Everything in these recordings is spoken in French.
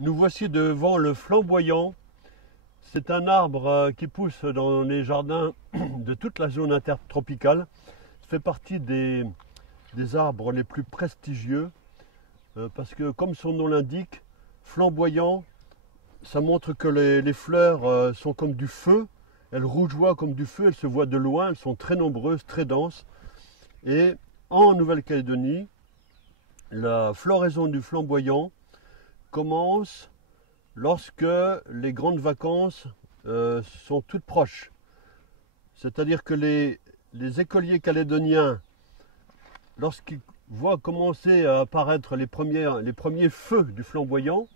Nous voici devant le flamboyant. C'est un arbre qui pousse dans les jardins de toute la zone intertropicale. Ça fait partie des arbres les plus prestigieux parce que, comme son nom l'indique, flamboyant, ça montre que les fleurs sont comme du feu. Elles rougeoient comme du feu, elles se voient de loin, elles sont très nombreuses, très denses. Et en Nouvelle-Calédonie, la floraison du flamboyant commence lorsque les grandes vacances sont toutes proches. C'est-à-dire que les écoliers calédoniens, lorsqu'ils voient commencer à apparaître les premiers feux du flamboyant,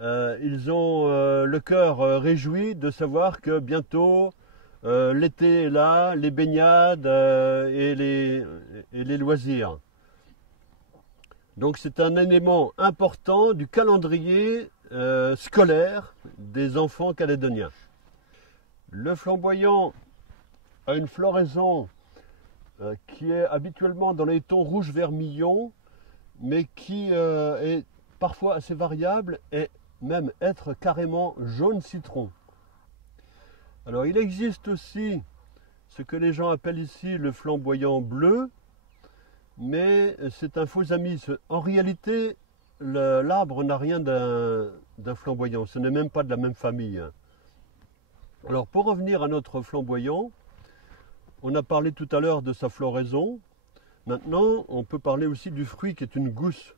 ils ont le cœur réjoui de savoir que bientôt l'été est là, les baignades et les loisirs. Donc c'est un élément important du calendrier scolaire des enfants calédoniens. Le flamboyant a une floraison qui est habituellement dans les tons rouge vermillon, mais qui est parfois assez variable et même être carrément jaune citron. Alors il existe aussi ce que les gens appellent ici le flamboyant bleu, mais c'est un faux ami. En réalité, l'arbre n'a rien d'un flamboyant, ce n'est même pas de la même famille. Alors pour revenir à notre flamboyant, on a parlé tout à l'heure de sa floraison. Maintenant, on peut parler aussi du fruit qui est une gousse.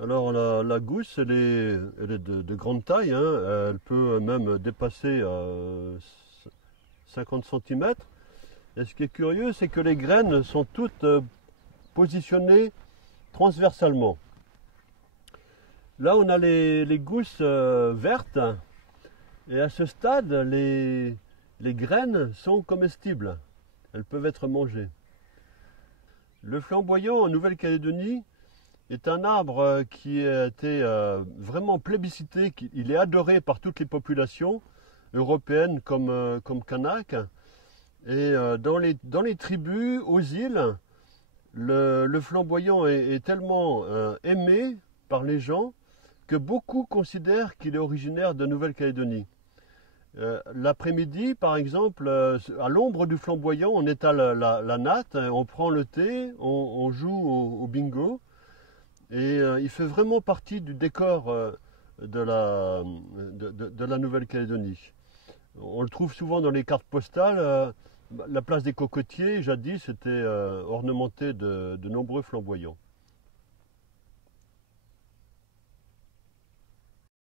Alors la gousse, elle est de grande taille, hein. Elle peut même dépasser 50 cm. Et ce qui est curieux, c'est que les graines sont toutes positionnées transversalement. Là, on a les gousses vertes, et à ce stade, les graines sont comestibles. Elles peuvent être mangées. Le flamboyant en Nouvelle-Calédonie est un arbre qui a été vraiment plébiscité. Il est adoré par toutes les populations européennes comme kanak. Et dans les tribus, aux îles, le flamboyant est tellement aimé par les gens que beaucoup considèrent qu'il est originaire de Nouvelle-Calédonie. L'après-midi, par exemple, à l'ombre du flamboyant, on étale la natte, on prend le thé, on joue au bingo. Et il fait vraiment partie du décor de la Nouvelle-Calédonie. On le trouve souvent dans les cartes postales. La place des Cocotiers, jadis, était ornementée de nombreux flamboyants.